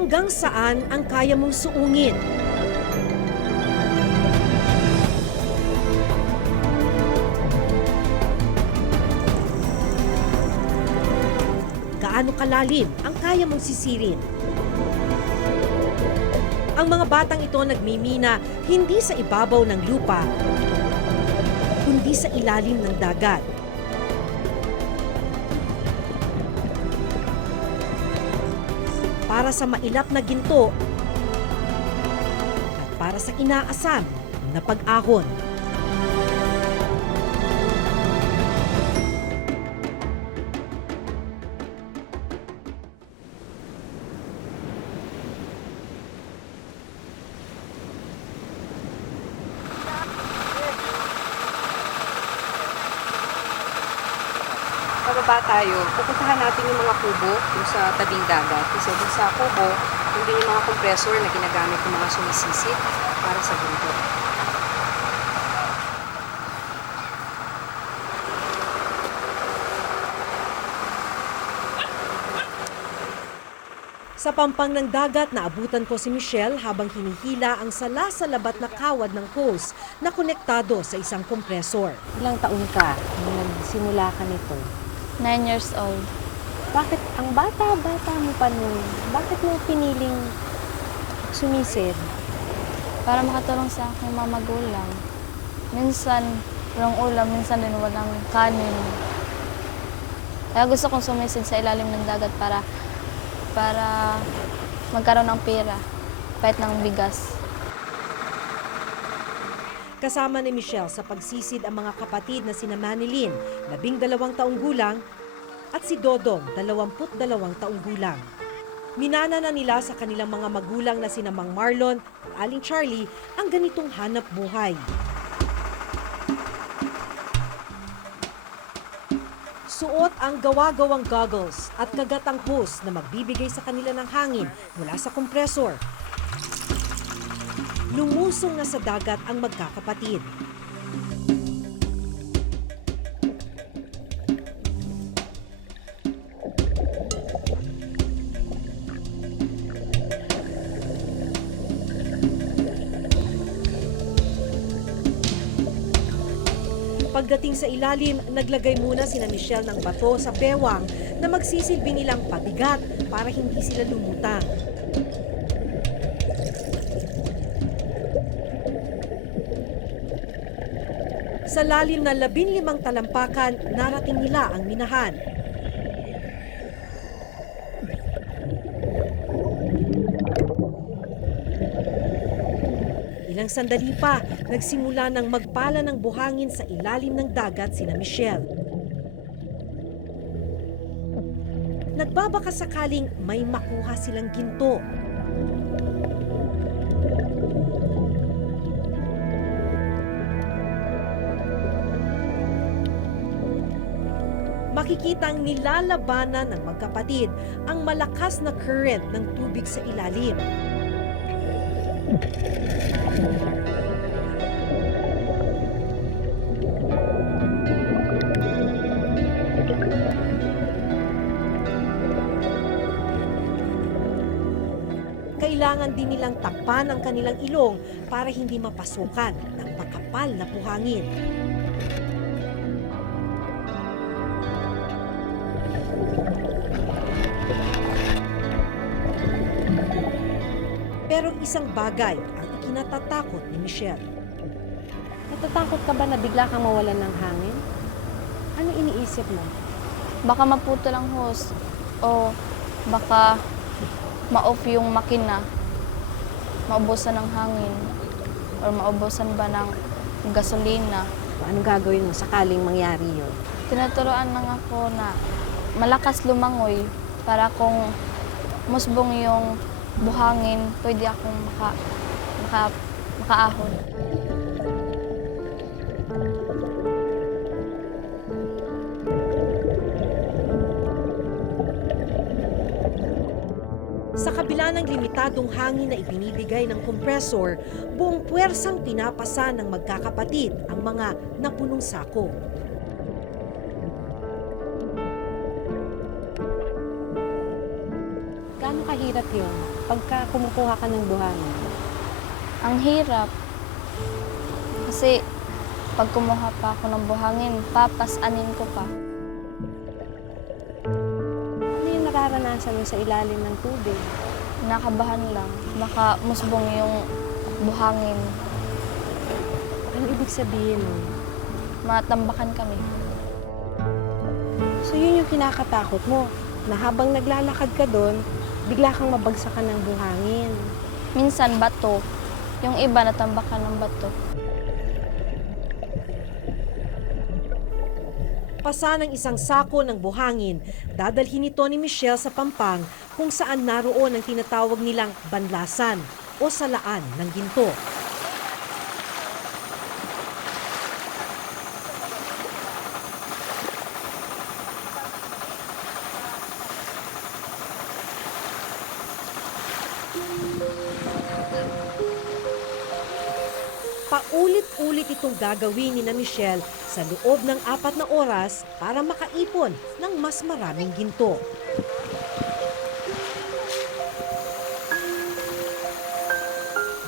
Hanggang saan ang kaya mong suungin? Gaano kalalim ang kaya mong sisirin? Ang mga batang ito nagmimina hindi sa ibabaw ng lupa, kundi sa ilalim ng dagat. Para sa mailap na ginto at para sa inaasam na pag-ahon. Pababa tayo, pupuntahan natin yung mga kubo yung sa tabing dagat. Kasi dun sa kubo, yung din yung mga compressor na ginagamit ng mga sumisisit para sa bundok. Sa pampang ng dagat, naabutan ko si Michelle habang hinihila ang sala-salabat na kawad ng hose na konektado sa isang kompresor. Ilang taon ka nung nagsimula ka nito? 9 years old. Bakit ang bata-bata mo pa nun? Bakit mo piniling sumisid? Para makatulong sa aking mga magulang. Minsan, walang ulam, minsan din walang kanin. Kaya gusto kong sumisid sa ilalim ng dagat para magkaroon ng pera, kahit ng bigas. Kasama ni Michelle sa pagsisid ang mga kapatid na sina Manilyn, 12 taong gulang, at si Dodong, 22 taong gulang. Minana na nila sa kanilang mga magulang na sina Mang Marlon at Aling Charlie ang ganitong hanap buhay. Suot ang gawa-gawang goggles at kagatang hose na magbibigay sa kanila ng hangin mula sa kompresor. Lumusong na sa dagat ang magkakapatid. Pagdating sa ilalim, naglagay muna sina Michelle ng bato sa bewang na magsisilbi nilang pabigat para hindi sila lumutang. Sa lalim na 15 talampakan, narating nila ang minahan. Ilang sandali pa, nagsimula ng magpala ng buhangin sa ilalim ng dagat sina Michelle. Nagbabaka sakaling may makuha silang ginto. Makikitang nilalabanan ng magkapatid ang malakas na current ng tubig sa ilalim. Kailangan din nilang takpan ang kanilang ilong para hindi mapasukan ng makapal na buhangin. Pero isang bagay ang ikinatatakot ni Michelle. Natatakot ka ba na bigla kang mawalan ng hangin? Ano iniisip mo? Baka maputo lang hose o baka ma-off yung makina, maubusan ng hangin or maubusan ba ng gasolina. Anong gagawin mo sakaling mangyari yun? Tinuturoan lang ako na malakas lumangoy para kung musbong yung buhangin, pwede akong makaahon. Sa kabila ng limitadong hangin na ibinibigay ng kompresor, buong puwersang pinapasa ng magkakapatid ang mga napunong sako. Gaano kahirap yun pagka kumukuha ka ng buhangin? Ang hirap. Kasi pag kumuha pa ako ng buhangin, papasanin ko pa. Ano yung nararanasan mo sa ilalim ng tubig? Nakabahan lang. Baka musbong yung buhangin. Ano ibig sabihin nun? Matambakan kami. So yun yung kinakatakot mo, na habang naglalakad ka doon, bigla kang mabagsakan ng buhangin. Minsan bato. Yung iba natambakan ng bato. Pasa ng isang sako ng buhangin, dadalhin ito ni Michelle sa Pampang kung saan naroon ang tinatawag nilang banlasan o salaan ng ginto. Paulit-ulit itong gagawin ni na Michelle sa loob ng 4 na oras para makaipon ng mas maraming ginto.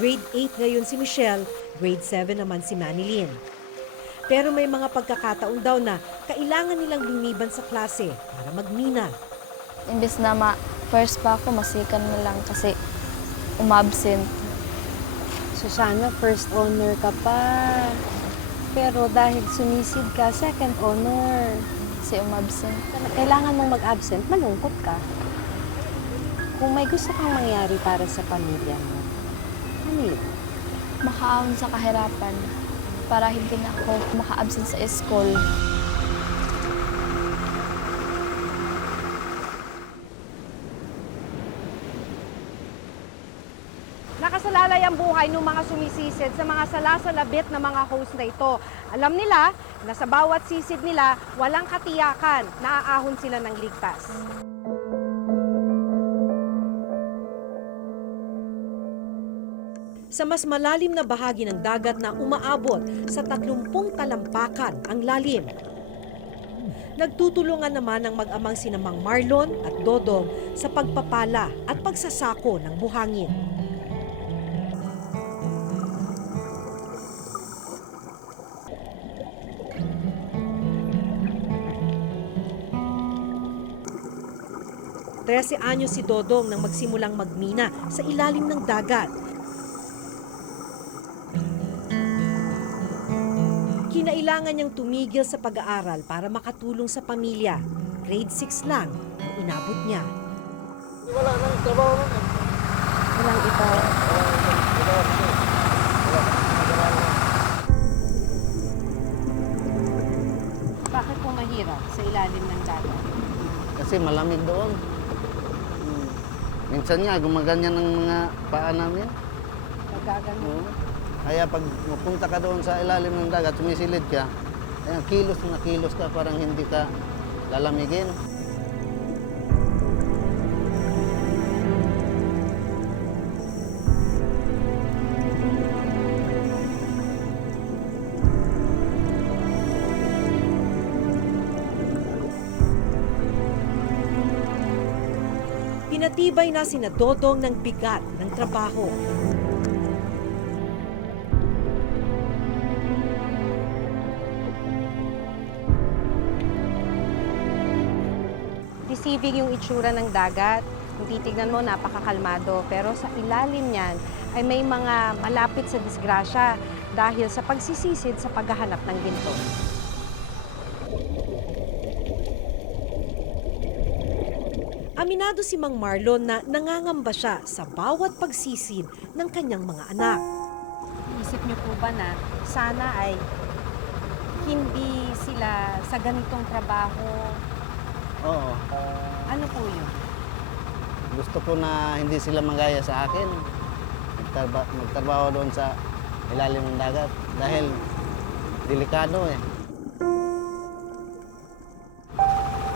Grade 8 ngayon si Michelle, grade 7 naman si Manilyn. Pero may mga pagkakataon daw na kailangan nilang lumiban sa klase para magmina. Imbes na first pa ako, masikan na lang kasi umabsent. So sana first honor ka pa. Pero dahil sumisid ka, second honor. Kasi umabsent. Kailangan mong mag-absent, malungkot ka. Kung may gusto kang mangyari para sa pamilya mo, ano yun? Makaahon sa kahirapan para hindi na ako maka-absent sa school. Nakasalalay ang buhay ng mga sumisisid sa mga salasalabit na mga host na ito. Alam nila na sa bawat sisid nila, walang katiyakan na aahon sila ng ligtas. Sa mas malalim na bahagi ng dagat na umaabot sa 30 talampakan ang lalim. Nagtutulungan naman ang mag-amang sina Mang Marlon at Dodong sa pagpapala at pagsasako ng buhangin. Trese anyos si Dodong nang magsimulang magmina sa ilalim ng dagat. Kinailangan niyang tumigil sa pag-aaral para makatulong sa pamilya. Grade 6 lang ang inabot niya. Walang ito. Bakit po mahirap sa ilalim ng dagat? Kasi malamig doon. Minsan nga, gumaganyan ng mga paa namin. Pagkagano. Oo. Kaya pag mapunta ka doon sa ilalim ng dagat, sumisilid ka, kaya kilos na kilos ka, parang hindi ka lalamigin. Pinatibay na sina Dodong ng bigat ng trabaho. Deceiving yung itsura ng dagat. Kung titignan mo, napakakalmado. Pero sa ilalim niyan ay may mga malapit sa disgrasya dahil sa pagsisisid sa paghahanap ng ginto. Aminado si Mang Marlon na nangangamba siya sa bawat pagsisid ng kanyang mga anak. Isip niyo po ba na sana ay hindi sila sa ganitong trabaho? Oo. Ano po yun? Gusto ko na hindi sila magaya sa akin. Magtrabaho doon sa ilalim ng dagat. Dahil delikado eh.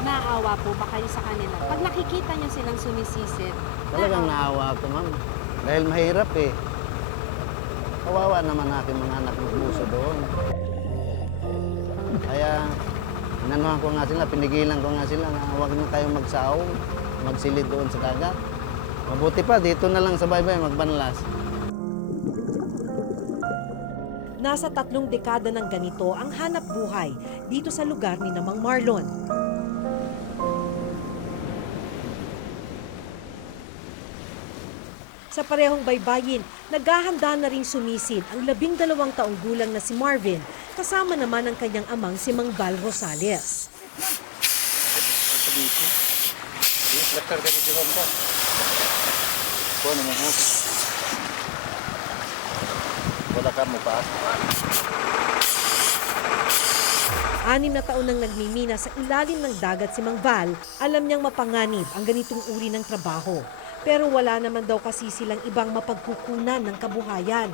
Naawa po ba kayo sa kanila? Pag nakikita niyo silang sumisisid, Talagang naawa ako, ma'am. Dahil mahirap eh. Kawawa naman aking mga anak magbuso doon. Kaya inanuhan ko nga sila, pinigilan ko nga sila na huwag na kayong magsaong, magsilid doon sa dagat. Mabuti pa, dito na lang sa baybay magbanlas. Nasa 3 dekada ng ganito ang hanap buhay dito sa lugar ni Namang Marlon. Sa parehong baybayin, naghahanda na ring sumisid ang 12 taong gulang na si Marvin, kasama naman ang kanyang amang si Mang Val Rosales. Wala ka mo pa. 6 na taon nang nagmimina sa ilalim ng dagat si Mang Val, alam niyang mapanganib ang ganitong uri ng trabaho. Pero wala naman daw kasi silang ibang mapagkukunan ng kabuhayan.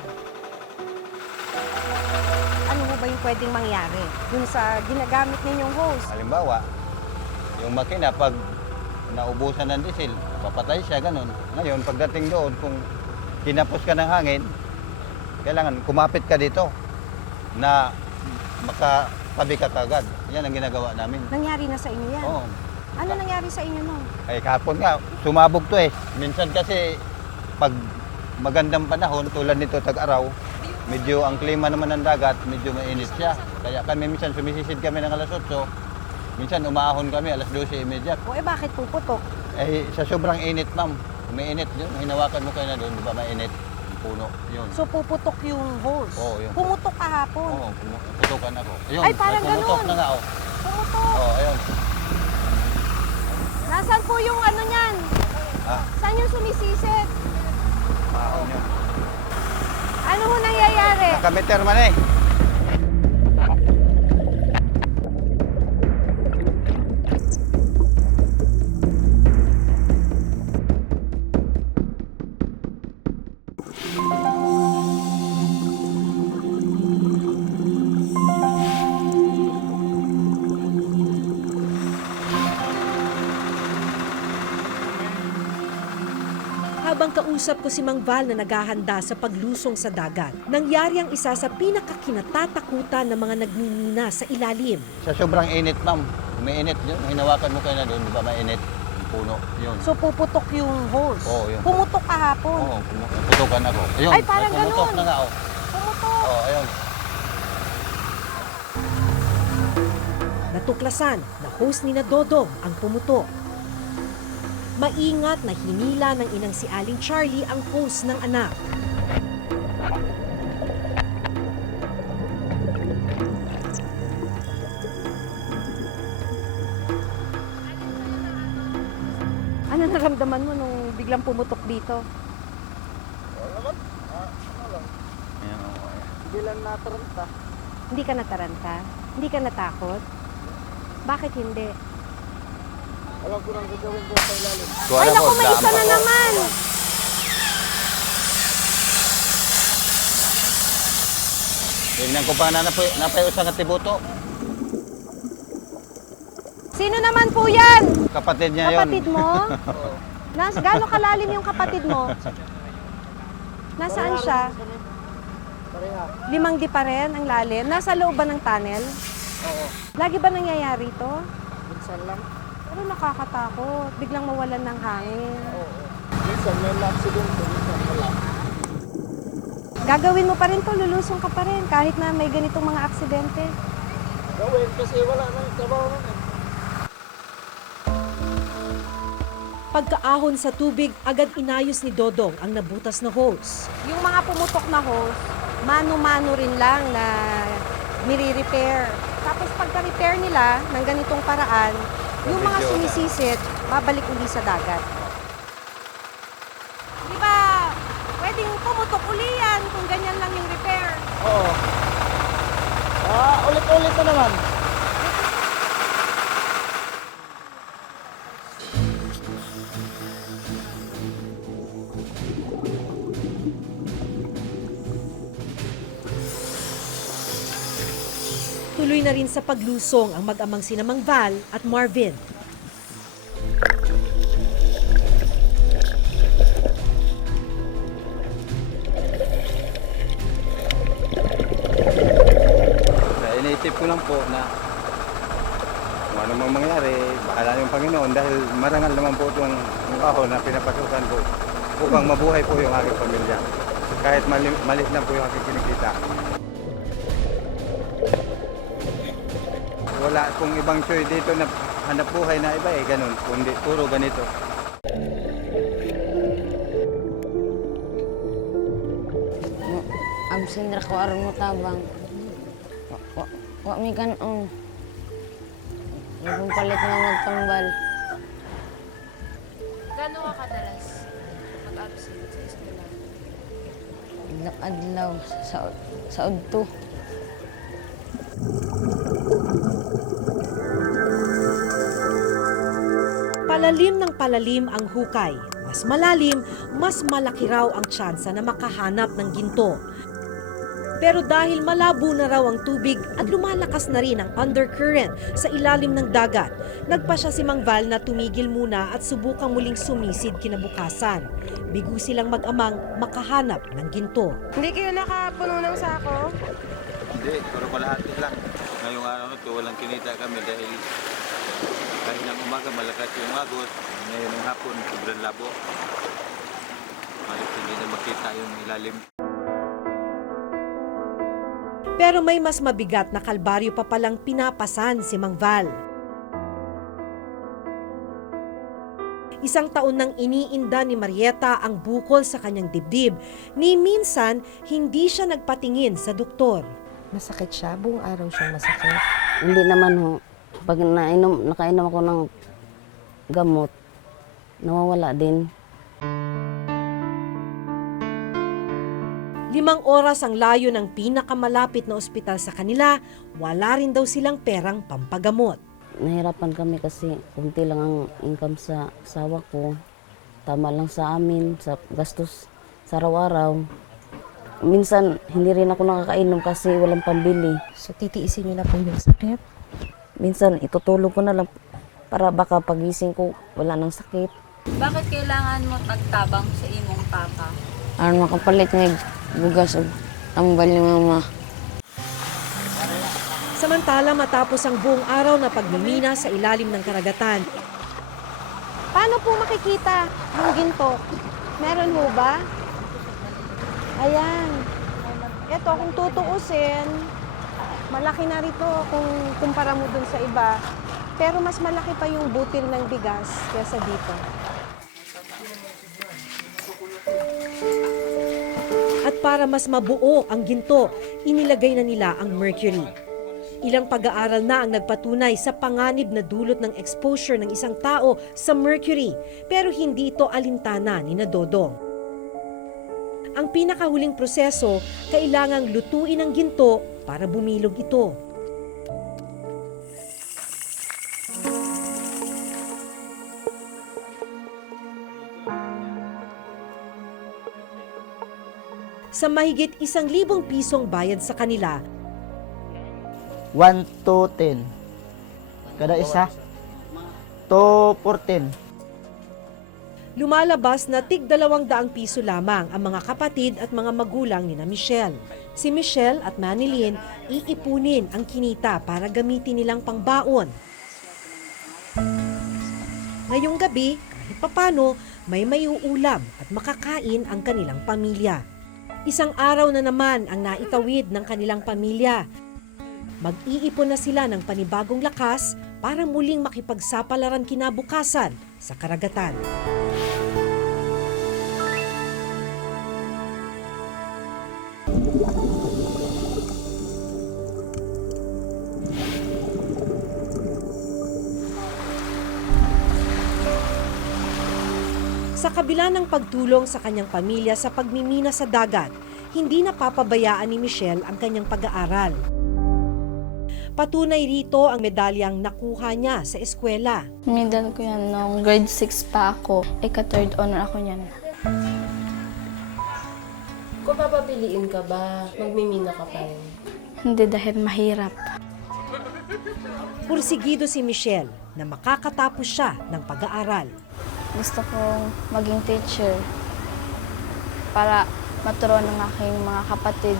Ano ho ba yung pwedeng mangyari dun sa ginagamit ninyong hose? Halimbawa, yung makina pag naubusan ng diesel, papatay siya, ganun. Ngayon, pagdating doon, kung kinapos ka ng hangin, kailangan kumapit ka dito na makatabi ka kagad. Yan ang ginagawa namin. Nangyari na sa inyo yan? Oo. Ano nangyari sa inyo nun? Ay, kahapon nga, sumabog to eh. Minsan kasi, pag magandang panahon, tulad nito tag-araw, medyo ang klima naman ng dagat, medyo mainit siya. Kaya kami minsan sumisisid kami ng alas 8, minsan umaahon kami alas 12:30. O bakit puputok? Eh, sa sobrang init, ma'am. Mainit yun. Hinawakan mo kayo na doon, di ba mainit? Yung puno, yun. So puputok yung hose? Oo, yun. Pumutok kahapon? Oo, putukan ako. Ayun, Ay, parang may pumutok ganun. na nga, oh. Pumutok? Oo, ayun. Nasaan po yung ano niyan? Ah, Saan yung sumisisit? maahon yun. Ano ho nangyayari? Nakameter man eh. Habang kausap ko si Mang Val na naghahanda sa paglusong sa dagat, nangyari ang isa sa pinakakinatatakutan ng mga nagmimina sa ilalim. Sa sobrang init, ma'am. Mainit yun. Hinawakan mo kayo na doon, di ba mainit? Yung puno, yun. So puputok yung hose? Oo, yun. Pumutok kahapon? Oo, putukan ako. Ayun, Ay, parang may pumutok ganun. na nga, oh. Pumutok? Oo, ayun. Natuklasan na host ni na Dodong ang pumutok. Maingat na hinila ng inang si Aling Charlie ang hose ng anak. Ano naramdaman mo nung biglang pumutok dito? Ayan, oh, ayan. Hindi ka nataranta? Hindi ka natakot? Bakit hindi? Kuha Ay, na naku, po, may daan isa pa na po. naman! Tingnan ko pa na napay usang katibuto. Sino naman po yan? Kapatid niya yun. Kapatid mo? Gaano kalalim yung kapatid mo? Nasaan siya? 5 di pa rin ang lalim? Nasa loob ba ng tunnel? Oo. Lagi ba nangyayari to? Minsan lang. Pero nakakatakot. Biglang mawalan ng hangin. Minsan may accident, minsan wala. Gagawin mo pa rin to, lulusong ka pa rin kahit na may ganitong mga aksidente. Gawin kasi wala nang trabaho nun eh. Pagkaahon sa tubig, agad inayos ni Dodong ang nabutas na hose. Yung mga pumutok na hose, mano-mano rin lang na nire-repair. Tapos pagka-repair nila ng ganitong paraan, yung mga sumisisit, babalik uli sa dagat. Di ba, pwedeng pumutok uli yan kung ganyan lang yung repair. Oo. Ulit-ulit na naman. Tuloy na rin sa paglusong ang mag-amang sina Mang Val at Marvin. Iniisip ko lang po na ano mang mangyari, bahala yung Panginoon dahil marangal naman po itong trabaho na pinapasukan ko upang mabuhay po yung aking pamilya. Kahit maliit na po yung aking kinikita. Wala kung ibang choice dito na hanap buhay na iba ganun. Kundi puro ganito. Absent ra ko aron mo tabang. Wa mi kanon. Yung palit nga magtambal. Gano'n ka kadalas mag-absent sa eskwela? Adlaw sa udto. Palalim ng palalim ang hukay. Mas malalim, mas malaki raw ang tsansa na makahanap ng ginto. Pero dahil malabo na raw ang tubig at lumalakas na rin ang undercurrent sa ilalim ng dagat, nagpasya si Mang Val na tumigil muna at subukang muling sumisid kinabukasan. Bigo silang mag-amang makahanap ng ginto. Hindi kayo nakapuno ng sako? Hindi, pero kalahati lang. Ngayong araw na ito, walang kinita kami dahil kahit ng umaga malakas yung agos, ngayon ng hapon, sobrang labo. Halos hindi na makita yung ilalim. Pero may mas mabigat na kalbaryo pa palang pinapasan si Mang Val. Isang taon nang iniinda ni Marieta ang bukol sa kanyang dibdib, ni minsan hindi siya nagpatingin sa doktor. Masakit siya, buong araw siyang masakit. Hindi naman ho. Pag nakainom ako ng gamot, nawawala din. 5 oras ang layo ng pinakamalapit na ospital sa kanila, wala rin daw silang perang pampagamot. Nahirapan kami kasi kunti lang ang income sa asawa ko. Tama lang sa amin, sa gastos sa araw-araw. Minsan, hindi rin ako nakakainom kasi walang pambili. So titiisin niyo na po yung sakit? Minsan, itutulog ko na lang para baka pagising ko, wala nang sakit. Bakit kailangan mo tagtabang sa imong papa? Aron makapalit ng bugas o tambal ni mama. Samantala matapos ang buong araw na pagmimina sa ilalim ng karagatan, Paano po makikita yung ginto? Meron ho ba? Ayan. Ito, kung tutuusin, malaki na rito kung kumpara mo dun sa iba. Pero mas malaki pa yung butil ng bigas kesa dito. at para mas mabuo ang ginto, inilagay na nila ang mercury. Ilang pag-aaral na ang nagpatunay sa panganib na dulot ng exposure ng isang tao sa mercury, pero hindi ito alintana ni Dodong. Ang pinakahuling proseso, kailangang lutuin ang ginto para bumilog ito. Sa mahigit 1,000 pisong bayad sa kanila, 1 to 10. Kada isa. 2 for 10. lumalabas na tig 200 piso lamang ang mga kapatid at mga magulang ni na Michelle. Si Michelle at Manilyn iipunin ang kinita para gamitin nilang pangbaon. Ngayong gabi, kahit papano, may ulam at makakain ang kanilang pamilya. Isang araw na naman ang naitawid ng kanilang pamilya. Mag-iipon na sila ng panibagong lakas para muling makipagsapalaran kinabukasan sa karagatan. Sa kabila ng pagtulong sa kanyang pamilya sa pagmimina sa dagat, hindi napapabayaan ni Michelle ang kanyang pag-aaral. Patunay rito ang medalyang nakuha niya sa eskwela. Medal ko yan nung grade 6 pa ako. Ika-third honor ako niyan. Kung papapiliin ka ba, magmimina ka pa rin? Hindi dahil mahirap. Pursigido si Michelle na makakatapos siya ng pag-aaral. Gusto kong maging teacher para maturuan ng aking mga kapatid.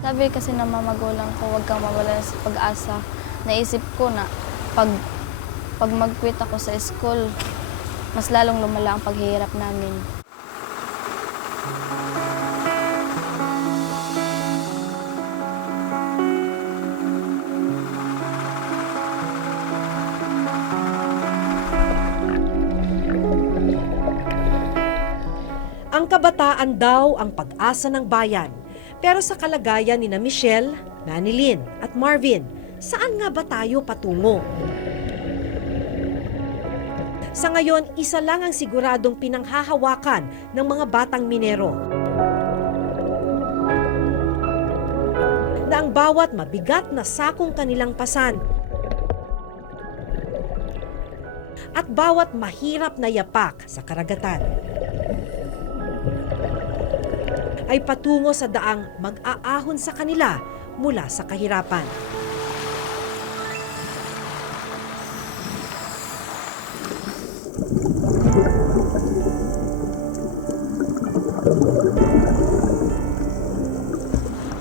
Sabi kasi ng mga magulang ko, huwag kang mawala sa pag-asa naisip ko na pag mag-quit ako sa school, mas lalong lumala ang paghihirap namin. Ang kabataan daw ang pag-asa ng bayan. Pero sa kalagayan ni na Michelle, Manilyn at Marvin, saan nga ba tayo patungo? Sa ngayon, isa lang ang siguradong pinanghahawakan ng mga batang minero. Na ang bawat mabigat na sakong kanilang pasan at bawat mahirap na yapak sa karagatan ay patungo sa daang mag-aahon sa kanila mula sa kahirapan.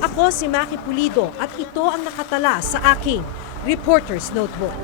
Ako si Maki Pulido at ito ang nakatala sa aking Reporter's Notebook.